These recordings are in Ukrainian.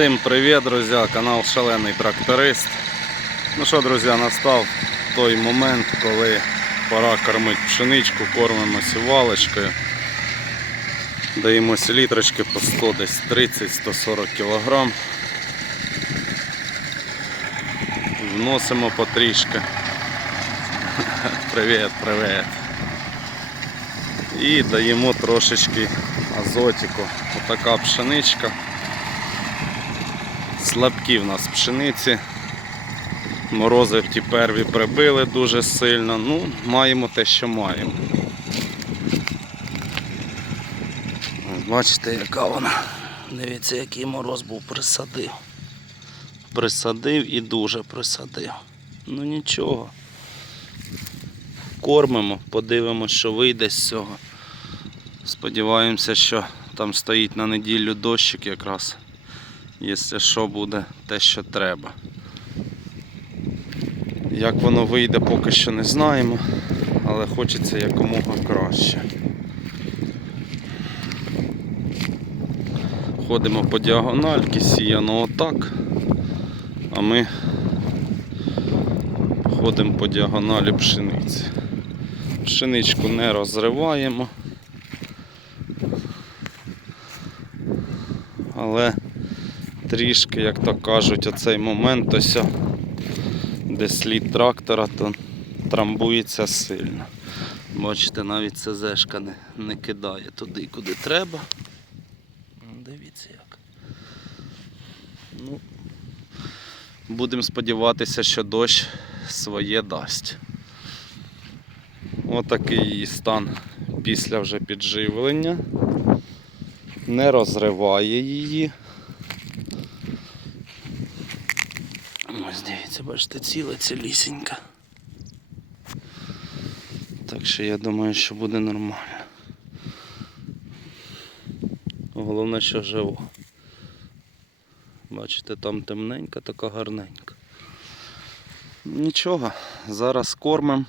Всім привіт, друзі! Канал Шалений Тракторист. Ну що, друзі, настав той момент, коли пора кормити пшеничку, кормимо сівалочкою. Даємо селітрочки по 100, десь 30-140 кг. Вносимо потрішки. Привіт, привіт. І даємо трошечки азотику. Отака пшеничка. Слабкі в нас пшениці. Морози в ті перві прибили дуже сильно. Ну, маємо те, що маємо. Бачите, яка вона. Дивіться, який мороз був присадив. Присадив і дуже присадив. Ну нічого. Кормимо, подивимося, що вийде з цього. Сподіваємося, що там стоїть на неділю дощик якраз. Якщо що буде те, що треба. Як воно вийде, поки що не знаємо, але хочеться якомога краще. Ходимо по діагональки, сіяно отак, а ми ходимо по діагоналі пшениці. Пшеничку не розриваємо. Але трішки, як то кажуть, оцей момент ось, де слід трактора, то трамбується сильно. Бачите, навіть ЦЗшка не, не кидає туди, куди треба. Ну, Дивіться як. Ну, будемо сподіватися, що дощ своє дасть. Отакий її стан після вже підживлення. Не розриває її. Ось дивіться, бачите, ціла цілісінька. Так що я думаю, що буде нормально. Головне, що живо. Бачите, там темненька, така гарненька. Нічого, зараз кормимо.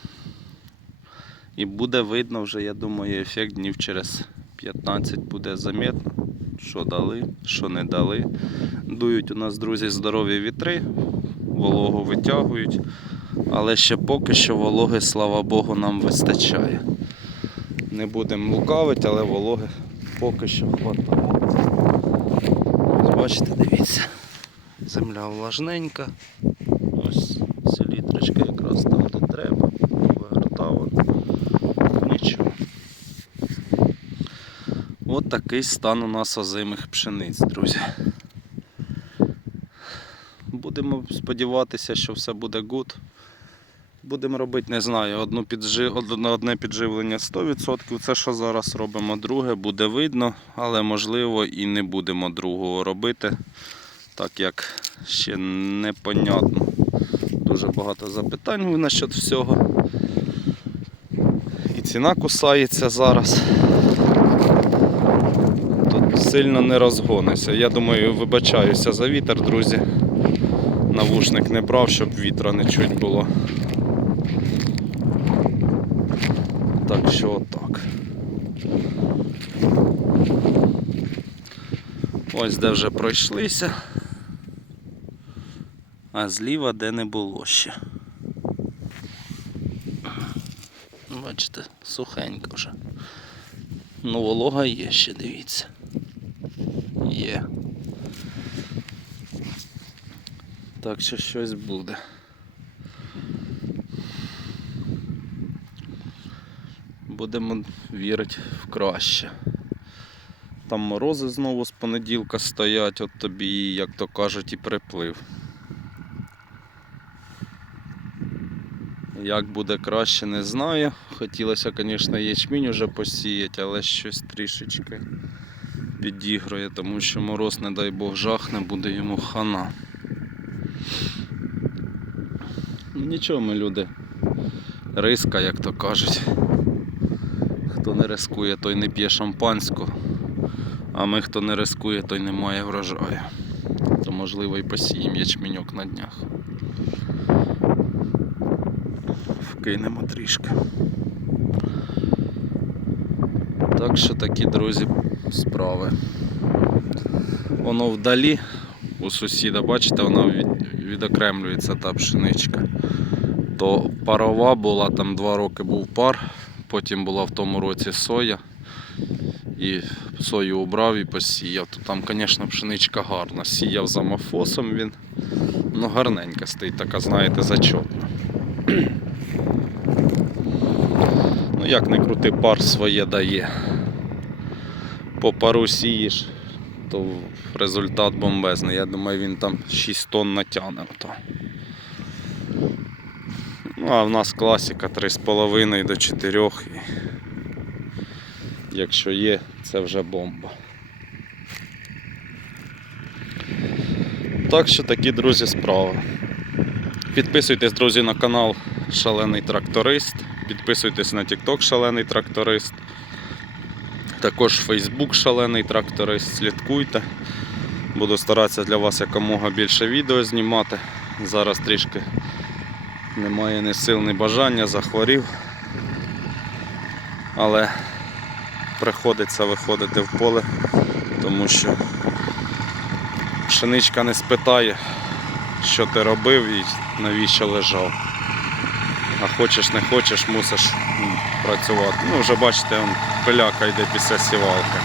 І буде видно вже, я думаю, ефект днів через 15 буде замітно, що дали, що не дали. Дують у нас, друзі, здорові вітри, вологу витягують, але ще поки що вологи, слава Богу, нам вистачає. Не будемо лукавити, але вологи поки що хватає. Бачите, дивіться, земля влажненька. Ось селітрочка якраз там, де треба. Вигортала. Нічого. От такий стан у нас озимих пшениць, друзі. Будемо сподіватися, що все буде гуд. Будемо робити, не знаю, одну піджи... одне одне підживлення 100%. Це що зараз робимо, друге буде видно, але можливо і не будемо другого робити, так як ще непонятно. Дуже багато запитань насчет всього. І ціна кусається зараз. Тут сильно не розгонися. Я думаю, вибачаюся за вітер, друзі. Навушник не брав, щоб вітра не чуть було. Так що отак. Ось де вже пройшлися. А зліва де не було ще. Бачите, сухенько вже. Ну, волога є ще, дивіться. Є. Так що щось буде. Будемо вірити в краще. Там морози знову з понеділка стоять, от тобі, як то кажуть, і приплив. Як буде краще, не знаю. Хотілося, звісно, ячмінь уже посіяти, але щось трішечки підігрує, тому що мороз, не дай Бог, жахне, буде йому хана. Ну, Нічого ми люди. Риска, як то кажуть. Хто не рискує, той не п'є шампанського. А ми, хто не рискує, той не має врожаю. То можливо і посіємо ячменьок на днях. Вкинемо трішки. Так що такі, друзі, справи. Воно вдалі у сусіда, бачите, вона від, відокремлюється та пшеничка. То парова була, там два роки був пар, потім була в тому році соя. І сою убрав і посіяв. То там, звісно, пшеничка гарна. Сіяв за мафосом він. Ну, гарненька стоїть, така, знаєте, зачетна. Ну, як не крути, пар своє дає. По пару сієш, то результат бомбезний. Я думаю, він там 6 тонн натягне. Ну, а в нас класика 3,5 до 4. І якщо є, це вже бомба. Так що такі, друзі, справи. Підписуйтесь, друзі, на канал Шалений Тракторист. Підписуйтесь на TikTok Шалений Тракторист. Також Facebook Шалений Тракторист. Слідкуйте. Буду старатися для вас якомога більше відео знімати. Зараз трішки немає ні сил, ні бажання, захворів. Але приходиться виходити в поле, тому що пшеничка не спитає, що ти робив і навіщо лежав. А хочеш не хочеш, мусиш працювати. Ну, вже бачите, он, пиляка йде після сівалки.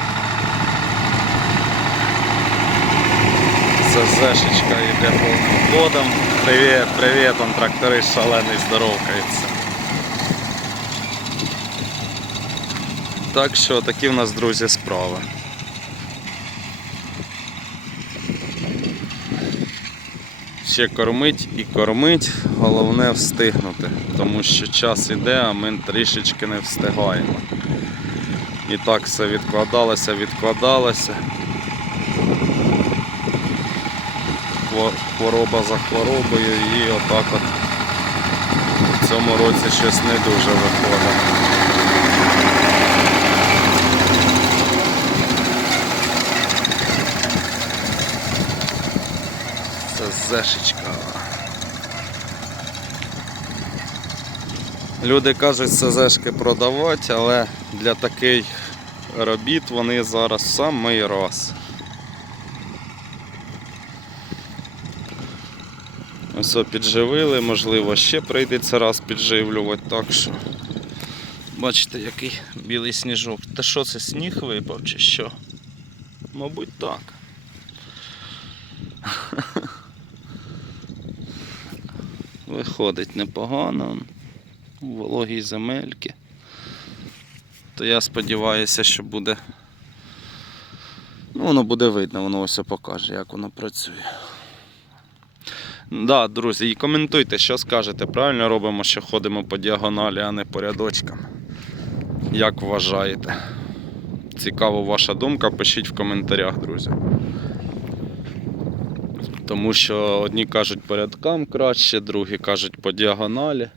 ЗЗшечка йде повним ходом. Привіт, привіт, он тракторист шалений здоровкається. Так що такі в нас, друзі, справи. Ще кормить і кормить, головне встигнути, тому що час іде, а ми трішечки не встигаємо. І так все відкладалося, відкладалося. Хвороба за хворобою і отак от в цьому році щось не дуже виходить. Це. Люди кажуть СЗшки продавати, але для таких робіт вони зараз самий раз. Ось підживили, можливо, ще прийдеться раз підживлювати, так що. Бачите, який білий сніжок. Та що це сніг випав чи що? Мабуть, так. Виходить непогано. Вологій земельки. То я сподіваюся, що буде. Ну, воно буде видно, воно ось покаже, як воно працює. Да, друзі, і коментуйте, що скажете. Правильно робимо, що ходимо по діагоналі, а не по рядочкам. Як вважаєте? Цікава ваша думка, пишіть в коментарях, друзі. Тому що одні кажуть по рядкам краще, другі кажуть по діагоналі.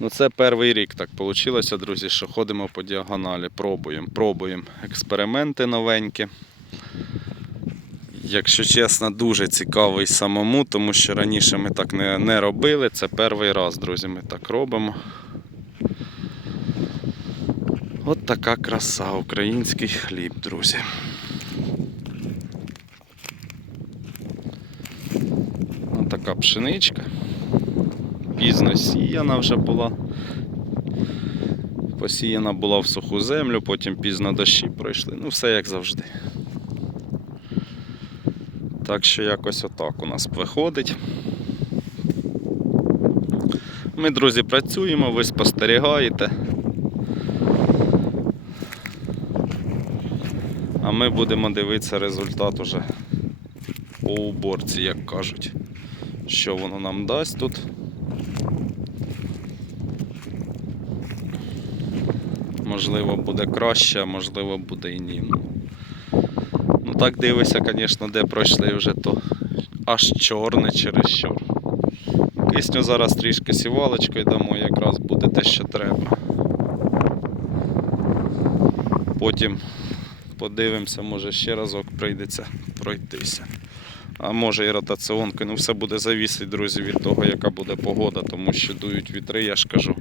Ну це перший рік так вийшло, друзі, що ходимо по діагоналі, пробуємо, пробуємо експерименти новенькі. Якщо чесно, дуже цікавий самому, тому що раніше ми так не, не робили. Це перший раз, друзі, ми так робимо. От така краса, український хліб, друзі. Ось така пшеничка. Пізно сіяна вже була. Посіяна була в суху землю, потім пізно дощі пройшли. Ну, все як завжди. Так що якось отак у нас виходить. Ми, друзі, працюємо, ви спостерігаєте. А ми будемо дивитися результат уже по уборці, як кажуть. Що воно нам дасть тут. Можливо, буде краще, а можливо буде і ні. Ну, так дивися, звісно, де пройшли вже то аж чорне через що. Кисню зараз трішки сівалочкою дамо, якраз буде те, що треба. Потім подивимося, може ще разок прийдеться пройтися. А може і ротаціонкою. Ну все буде завісити, друзі, від того, яка буде погода, тому що дують вітри, я ж кажу.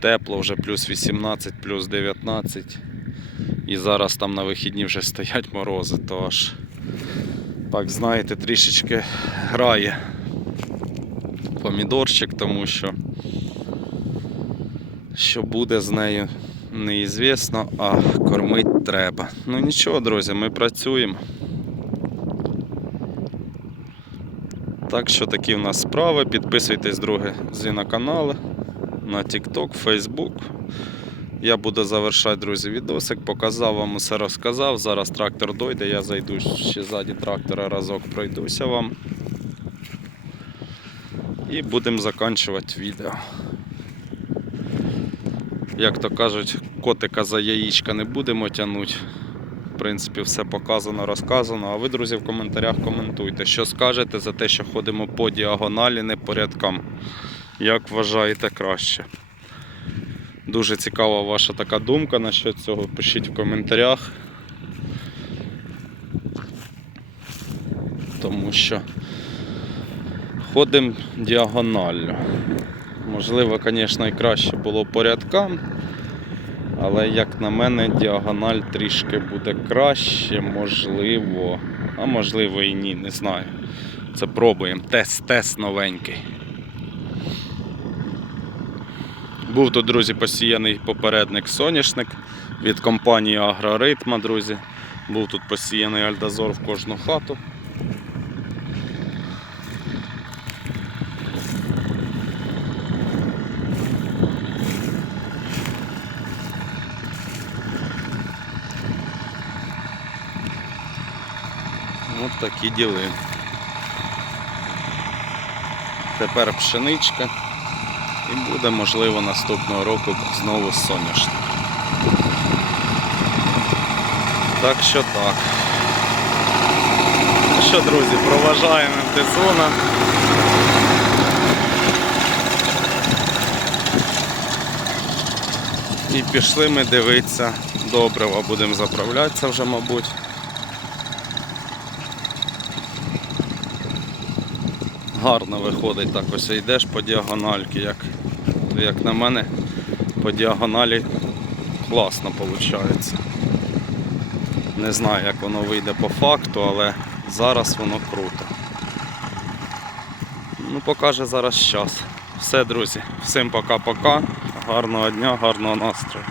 Тепло вже плюс 18, плюс 19. І зараз там на вихідні вже стоять морози, то аж так знаєте, трішечки грає помідорчик, тому що що буде з нею неізвісно, а кормити треба. Ну нічого, друзі, ми працюємо. Так що такі в нас справи. Підписуйтесь, друге, на канали, на TikTok, Facebook. Я буду завершати, друзі, відосик. Показав вам усе розказав. Зараз трактор дойде, я зайду ще ззаді трактора разок пройдуся вам. І будемо закінчувати відео. Як то кажуть, котика за яєчка не будемо тягнути. Принципі, все показано, розказано. А ви, друзі, в коментарях коментуйте, що скажете за те, що ходимо по діагоналі, не по рядкам. Як вважаєте краще? Дуже цікава ваша така думка насчет цього. Пишіть в коментарях. Тому що ходимо діагонально. Можливо, звісно, і краще було по рядкам. Але, як на мене, діагональ трішки буде краще, можливо. А можливо і ні, не знаю. Це пробуємо. Тест, тест новенький. Був тут, друзі, посіяний попередник соняшник від компанії Агроритма, друзі. Був тут посіяний альдазор в кожну хату. От такі діли. Тепер пшеничка. І буде, можливо, наступного року знову соняшник. Так що так. Ну що, друзі, проважаємо МТ-зона. І пішли ми дивитися добрива, будемо заправлятися вже, мабуть. Гарно виходить так ось йдеш по діагональки, як, як на мене, по діагоналі класно виходить. Не знаю, як воно вийде по факту, але зараз воно круто. Ну, покаже зараз час. Все, друзі, всім пока-пока. Гарного дня, гарного настрою.